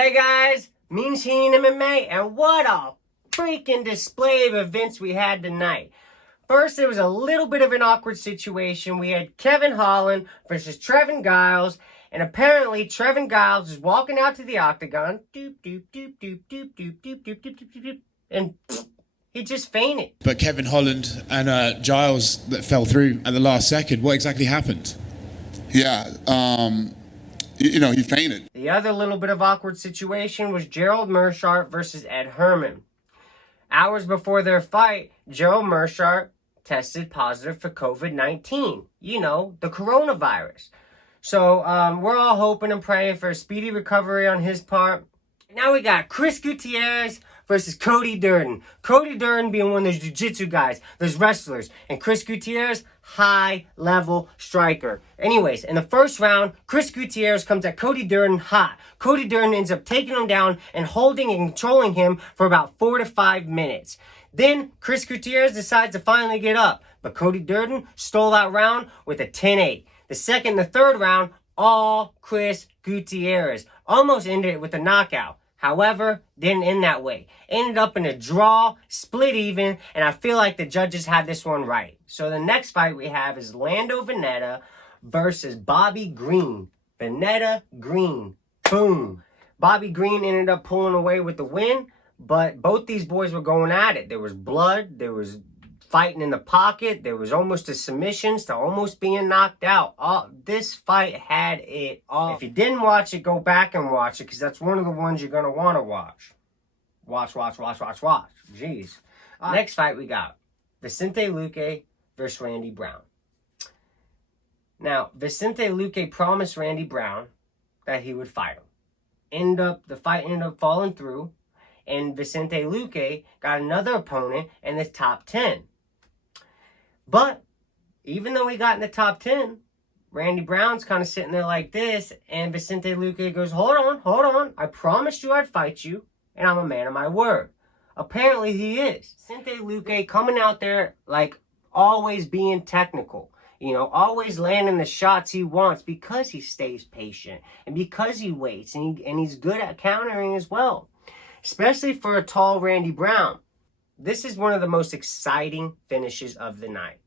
Hey guys, Mean Sheen MMA, and what a freaking display of events we had tonight. First, it was a little bit of an awkward situation. We had Kevin Holland versus Trevin Giles, and apparently Trevin Giles is walking out to the octagon, and he just fainted. But Kevin Holland and Giles that fell through at the last second, what exactly happened? Yeah, he fainted. The other little bit of awkward situation was Gerald Meerschaert versus Ed Herman. Hours before their fight, Gerald Meerschaert tested positive for COVID-19. The coronavirus. So we're all hoping and praying for a speedy recovery on his part. Now we got Chris Gutierrez versus Cody Durden. Cody Durden being one of those jiu-jitsu guys, those wrestlers. And Chris Gutierrez, high-level striker. Anyways, in the first round, Chris Gutierrez comes at Cody Durden hot. Cody Durden ends up taking him down and holding and controlling him for about 4 to 5 minutes. Then, Chris Gutierrez decides to finally get up. But Cody Durden stole that round with a 10-8. The second and the third round, all Chris Gutierrez. Almost ended it with a knockout. However, didn't end that way. Ended up in a draw, split even, and I feel like the judges had this one right. So the next fight we have is Lando Vannata versus Bobby Green. Vannata Green. Boom. Bobby Green ended up pulling away with the win, but both these boys were going at it. There was blood, there was fighting in the pocket, there was almost a submissions to almost being knocked out. This fight had it all. If you didn't watch it, go back and watch it, because that's one of the ones you're going to want to watch. Watch. Jeez. Next fight we got Vicente Luque versus Randy Brown. Now, Vicente Luque promised Randy Brown that he would fight him. The fight ended up falling through, and Vicente Luque got another opponent in the top 10. But even though he got in the top 10, Randy Brown's kind of sitting there like this, and Vicente Luque goes, hold on. I promised you I'd fight you, and I'm a man of my word. Apparently he is. Vicente Luque coming out there like always being technical. Always landing the shots he wants because he stays patient and because he waits, and he's good at countering as well. Especially for a tall Randy Brown. This is one of the most exciting finishes of the night.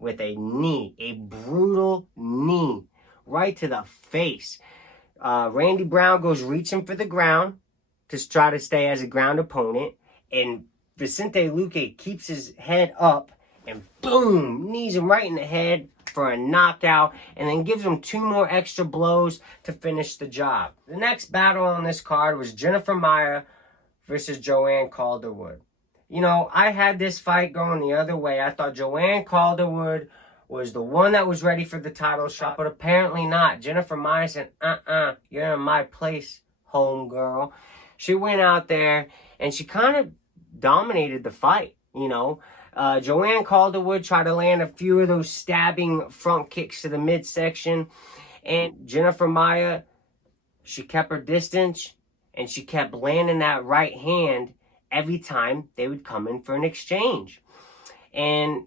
With a knee, a brutal knee, right to the face. Randy Brown goes reaching for the ground to try to stay as a ground opponent. And Vicente Luque keeps his head up and boom, knees him right in the head for a knockout, and then gives him 2 more extra blows to finish the job. The next battle on this card was Jennifer Maia versus Joanne Calderwood. I had this fight going the other way. I thought Joanne Calderwood was the one that was ready for the title shot, but apparently not. Jennifer Maia said, you're in my place, homegirl. She went out there, and she kind of dominated the fight, Joanne Calderwood tried to land a few of those stabbing front kicks to the midsection, and Jennifer Maia, she kept her distance, and she kept landing that right hand every time they would come in for an exchange. And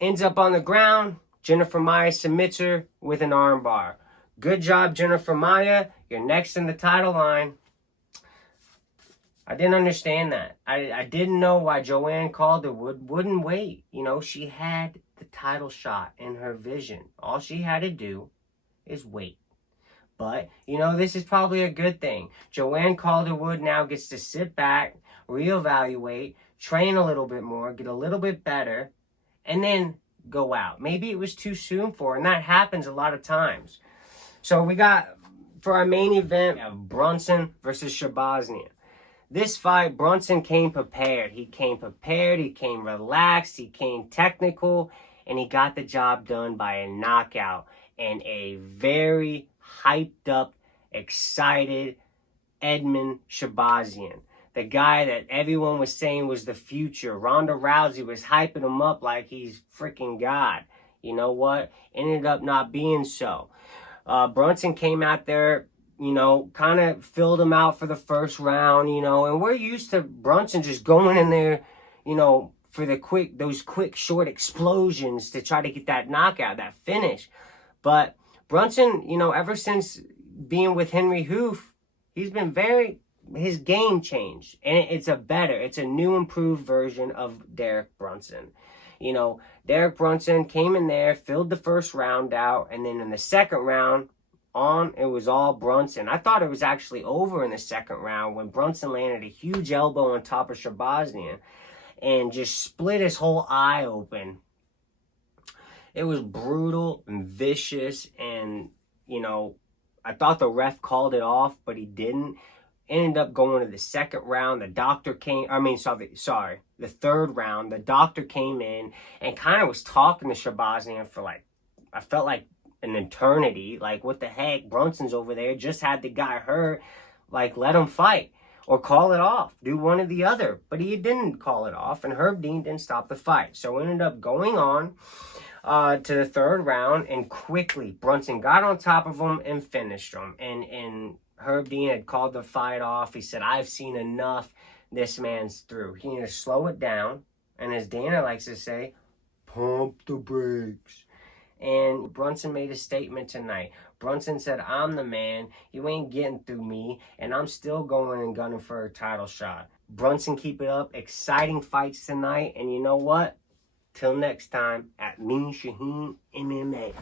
ends up on the ground. Jennifer Maia submits her with an armbar. Good job, Jennifer Maia. You're next in the title line. I didn't understand that. I didn't know why Joanne Calderwood wouldn't wait. She had the title shot in her vision. All she had to do is wait. But, this is probably a good thing. Joanne Calderwood now gets to sit back, reevaluate, train a little bit more, get a little bit better, and then go out. Maybe it was too soon for her, and that happens a lot of times. So we got, for our main event, we have Brunson versus Shahbazyan. This fight, Brunson came prepared. He came relaxed, he came technical, and he got the job done by a knockout and a very hyped up, excited Edmen Shahbazyan. The guy that everyone was saying was the future. Ronda Rousey was hyping him up like he's freaking God. You know what? Ended up not being so. Brunson came out there, kind of filled him out for the first round, and we're used to Brunson just going in there, for those quick, short explosions to try to get that knockout, that finish. But Brunson, ever since being with Henry Hoof, He's been his game changed. And it's a new improved version of Dereck Brunson. You know, Dereck Brunson came in there, filled the first round out, and then in the second round it was all Brunson. I thought it was actually over in the second round when Brunson landed a huge elbow on top of Shahbazyan and just split his whole eye open. It was brutal and vicious, and, you know, I thought the ref called it off, but he didn't. Ended up going to the second round. The third round. The doctor came in and kind of was talking to Shahbazyan for I felt like an eternity. Like, what the heck? Brunson's over there. Just had the guy hurt. Like, let him fight. Or call it off. Do one or the other. But he didn't call it off, and Herb Dean didn't stop the fight. So it ended up going on to the third round, and quickly Brunson got on top of him and finished him. And Herb Dean had called the fight off. He said, I've seen enough. This man's through. He needs to slow it down. And as Dana likes to say, pump the brakes. And Brunson made a statement tonight. Brunson said, I'm the man. You ain't getting through me. And I'm still going and gunning for a title shot. Brunson, keep it up. Exciting fights tonight. And you know what? Till next time, at Edmen Shahbazyan MMA.